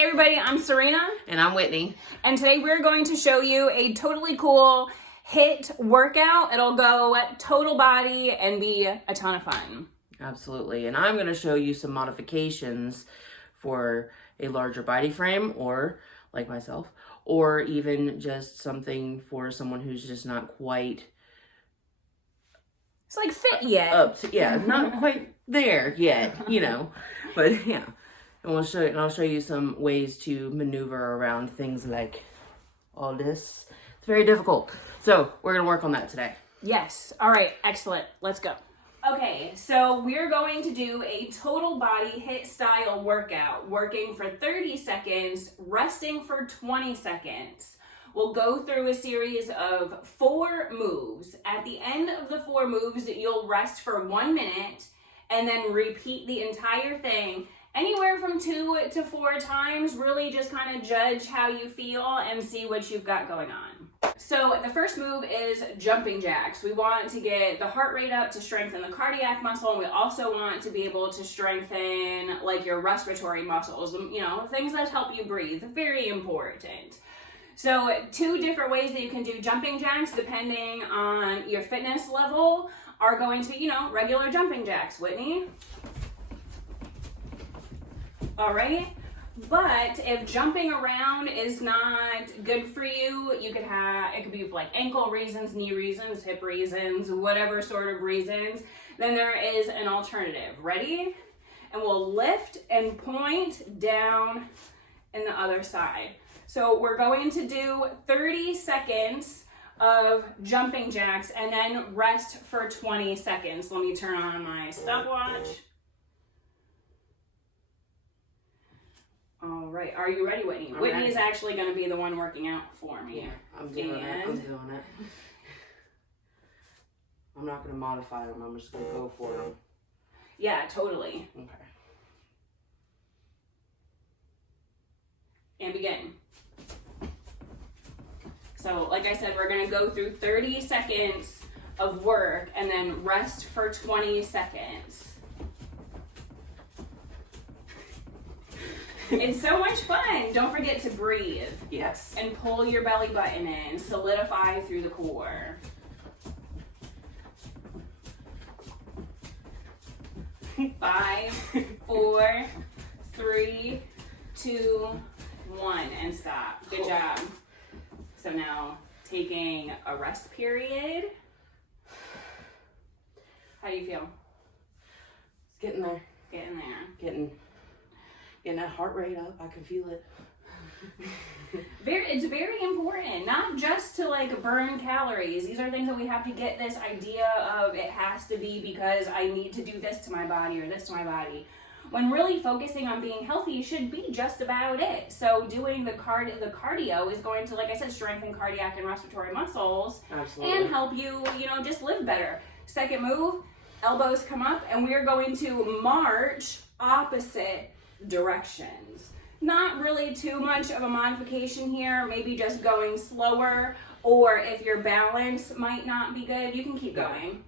Hey everybody, I'm Serena. And I'm Whitney. And today we're going to show you a totally cool HIIT workout. It'll go total body and be a ton of fun. Absolutely. And I'm going to show you some modifications for a larger body frame, or like myself, or even just something for someone who's just not quite... It's like fit yet. Not quite there yet, you know. But yeah. And I'll show you some ways to maneuver around things like all this. It's very difficult. So we're going to work on that today. Yes. All right. Excellent. Let's go. Okay. So we're going to do a total body HIIT style workout, working for 30 seconds, resting for 20 seconds. We'll go through a series of 4 moves. At the end of the 4 moves, you'll rest for 1 minute and then repeat the entire thing. Anywhere from 2 to 4 times, really just kind of judge how you feel and see what you've got going on. So the first move is jumping jacks. We want to get the heart rate up to strengthen the cardiac muscle, and we also want to be able to strengthen like your respiratory muscles, you know, things that help you breathe. Very important. So 2 different ways that you can do jumping jacks depending on your fitness level are going to be, you know, regular jumping jacks. Whitney? All right, but if jumping around is not good for you, it could be like ankle reasons, knee reasons, hip reasons, whatever sort of reasons, then there is an alternative. Ready? And we'll lift and point down in the other side. So we're going to do 30 seconds of jumping jacks and then rest for 20 seconds. Let me turn on my stopwatch. All right, are you ready, Whitney? Whitney is actually going to be the one working out for me. Yeah, I'm doing it. I'm not going to modify them. I'm just going to go for them. Yeah, totally. Okay. And begin. So, like I said, we're going to go through 30 seconds of work and then rest for 20 seconds. It's so much fun. Don't forget to breathe. Yes. And pull your belly button in. Solidify through the core. Five, 4, 3, 2, 1, and stop. Good job. So now taking a rest period. How do you feel? It's getting there. Getting there. Getting that heart rate up. I can feel it. It's very important, not just to like burn calories. These are things that we have to get this idea of it has to be because I need to do this to my body or this to my body. When really focusing on being healthy should be just about it. So doing the cardio is going to, like I said, strengthen cardiac and respiratory muscles. Absolutely. And help you, just live better. Second move, elbows come up, and we are going to march opposite directions. Not really too much of a modification here, maybe just going slower, or if your balance might not be good, you can keep going.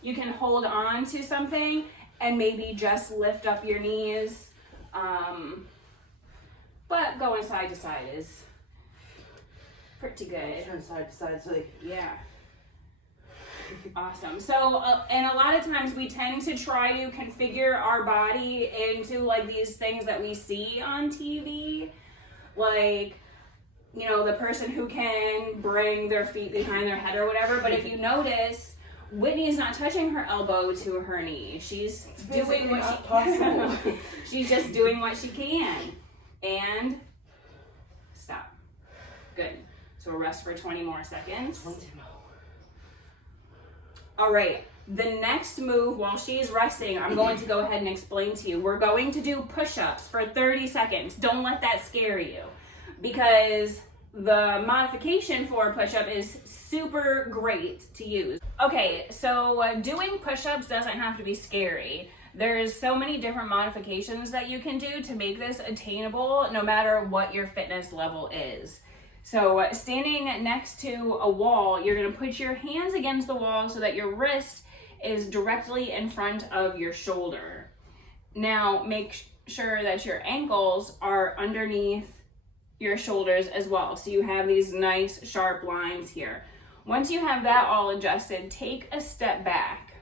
You can hold on to something and maybe just lift up your knees, but going side to side is pretty good. Turn side to side, so yeah. Awesome. So, and a lot of times we tend to try to configure our body into like these things that we see on TV, like, the person who can bring their feet behind their head or whatever. But if you notice, Whitney is not touching her elbow to her knee. She's doing what she can. She's just doing what she can. And stop. Good. So we'll rest for 20 more seconds. 20 more. All right, the next move while she's resting, I'm going to go ahead and explain to you. We're going to do push-ups for 30 seconds. Don't let that scare you, because the modification for a push-up is super great to use. Okay, so doing push-ups doesn't have to be scary. There's so many different modifications that you can do to make this attainable no matter what your fitness level is. So standing next to a wall, you're going to put your hands against the wall so that your wrist is directly in front of your shoulder. Now make sure that your ankles are underneath your shoulders as well. So you have these nice sharp lines here. Once you have that all adjusted, take a step back.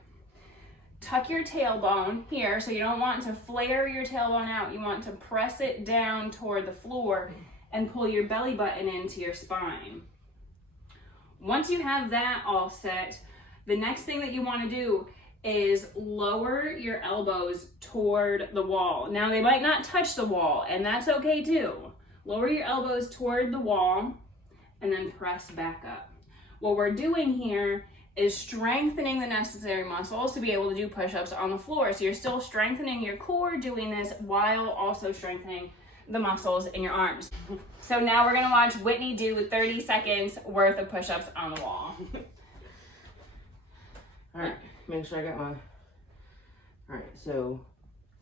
Tuck your tailbone here, so you don't want to flare your tailbone out. You want to press it down toward the floor and pull your belly button into your spine. Once you have that all set, the next thing that you want to do is lower your elbows toward the wall. Now they might not touch the wall, and that's okay too. Lower your elbows toward the wall and then press back up. What we're doing here is strengthening the necessary muscles to be able to do push-ups on the floor. So you're still strengthening your core doing this while also strengthening the muscles in your arms. So now we're gonna watch Whitney do 30 seconds worth of push-ups on the wall. All right, make sure I got one. All right, so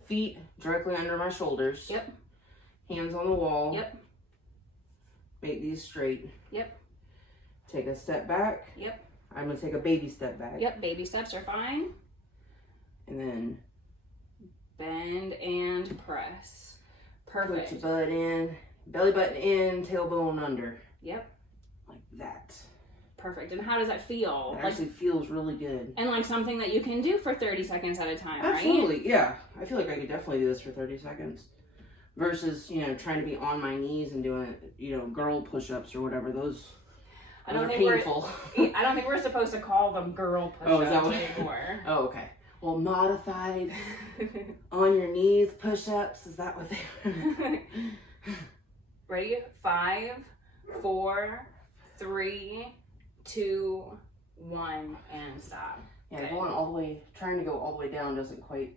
feet directly under my shoulders. Yep. Hands on the wall. Yep. Make these straight. Yep. Take a step back. Yep. I'm gonna take a baby step back. Yep, baby steps are fine. And then Bend and press. Perfect. put your butt in, belly button in, tailbone under. Yep. Like that. Perfect. And how does that feel? It actually feels really good. And like something that you can do for 30 seconds at a time, Absolutely, right? yeah. I feel like I could definitely do this for 30 seconds. Versus, trying to be on my knees and doing, girl push-ups or whatever. Those are painful. I don't think we're supposed to call them girl push-ups anymore. Oh, okay. Well, modified on your knees push-ups, is that what they are? Ready? 5, 4, 3, 2, 1, and stop. Yeah, okay. Trying to go all the way down doesn't quite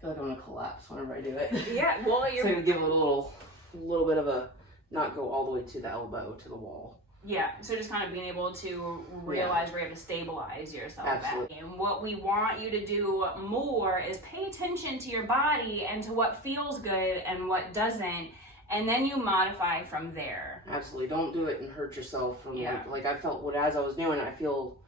feel like I'm gonna collapse whenever I do it. Yeah, well, So I'm gonna give it a little bit of a, not go all the way to the elbow, to the wall. Yeah, so just kind of being able to realize where you have to stabilize yourself. Absolutely. Back. And what we want you to do more is pay attention to your body and to what feels good and what doesn't, and then you modify from there. Absolutely. Don't do it and hurt yourself. From like I felt as I was doing it, I feel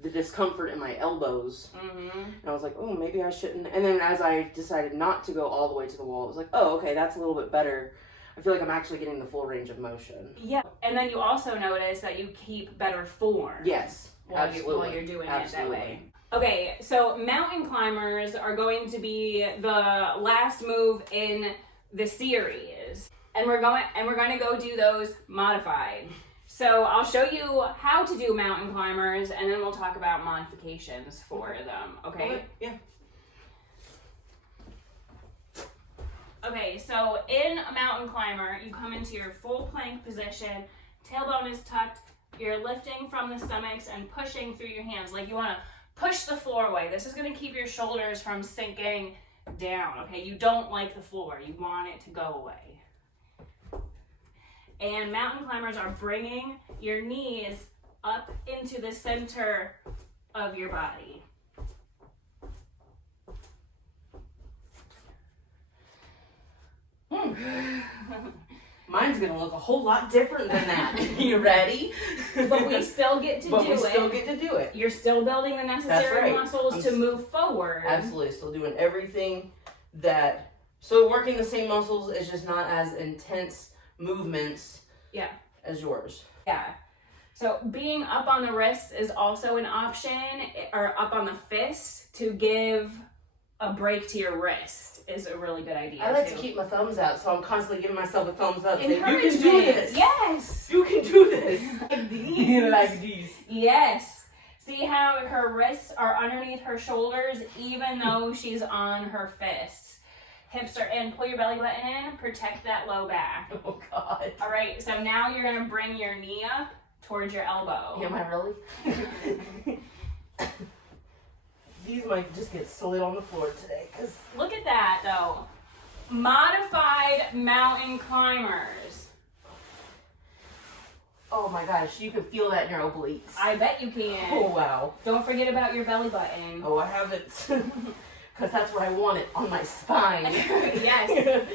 the discomfort in my elbows. Mm-hmm. And I was like, oh, maybe I shouldn't. And then as I decided not to go all the way to the wall, it was like, oh, okay, that's a little bit better. I feel like I'm actually getting the full range of motion. Yeah. And then you also notice that you keep better form. Yes, absolutely. While you're doing it that way. Okay, so mountain climbers are going to be the last move in the series. And we're going to go do those modified. So I'll show you how to do mountain climbers, and then we'll talk about modifications for them, okay? Yeah. Okay, so in a mountain climber, you come into your full plank position, tailbone is tucked, you're lifting from the stomachs and pushing through your hands. Like you want to push the floor away. This is going to keep your shoulders from sinking down, okay? You don't like the floor. You want it to go away. And mountain climbers are bringing your knees up into the center of your body. Mine's gonna look a whole lot different than that. You ready? But we still get to do it. Still get to do it. You're still building the necessary muscles to move forward. Absolutely, still doing everything that. So working the same muscles is just not as intense movements. Yeah. As yours. Yeah. So being up on the wrists is also an option, or up on the fist to give a break to your wrist is a really good idea. I like to keep my thumbs out, so I'm constantly giving myself a thumbs up. Saying, you can do this. Yes. You can do this. Like these. Like these. Yes. See how her wrists are underneath her shoulders, even though she's on her fists. Hips are in. Pull your belly button in. Protect that low back. Oh, God. All right. So now you're going to bring your knee up towards your elbow. Am I really? These might just get slid on the floor today. Cause look at that, though. Modified mountain climbers. Oh my gosh, you can feel that in your obliques. I bet you can. Oh, wow. Don't forget about your belly button. Oh, I have it. Because that's what I want it on my spine. Yes.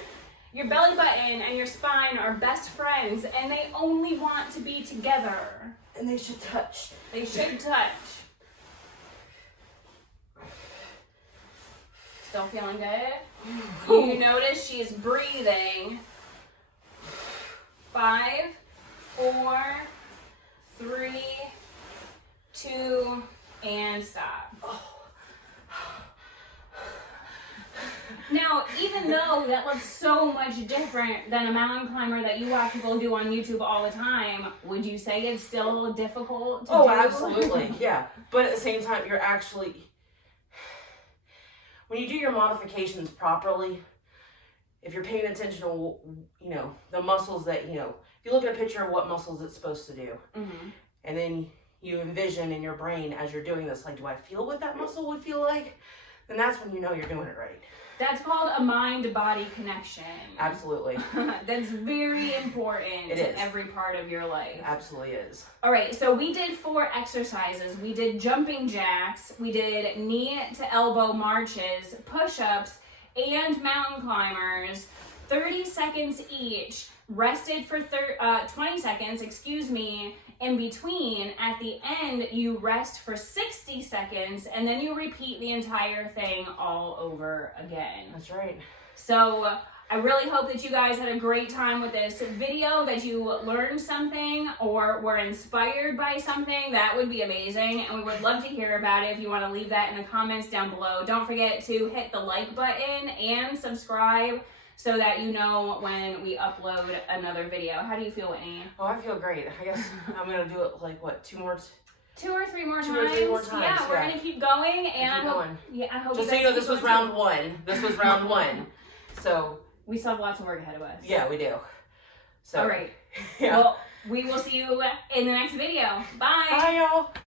Your belly button and your spine are best friends, and they only want to be together. And they should touch. They should touch. Still feeling good? You notice she's breathing. 5, 4, 3, 2, and stop. Now, even though that looks so much different than a mountain climber that you watch people do on YouTube all the time, would you say it's still difficult to do? Oh, absolutely, yeah. But at the same time, you're actually, when you do your modifications properly, if you're paying attention to, you know, the muscles that, you know, if you look at a picture of what muscles it's supposed to do, and then you envision in your brain as you're doing this, like, do I feel what that muscle would feel like? Then that's when you know you're doing it right. That's called a mind-body connection. Absolutely. That's very important to every part of your life. It absolutely is. All right, so we did 4 exercises. We did jumping jacks, we did knee to elbow marches, push-ups, and mountain climbers, 30 seconds each, rested for 20 seconds, in between. At the end, you rest for 60 seconds, and then you repeat the entire thing all over again. That's right. So I really hope that you guys had a great time with this video, that you learned something or were inspired by something. That would be amazing, and we would love to hear about it. If you want to leave that in the comments down below. Don't forget to hit the like button and subscribe so that you know when we upload another video. How do you feel, Whitney? Oh, I feel great. I guess I'm going to do it like, what, 2 or 3 more times? Yeah, we're going to keep going. And I hope just so you know, this was round 1. This was round 1. So we still have lots of work ahead of us. Yeah, we do. So, all right. Yeah. Well, we will see you in the next video. Bye. Bye, y'all.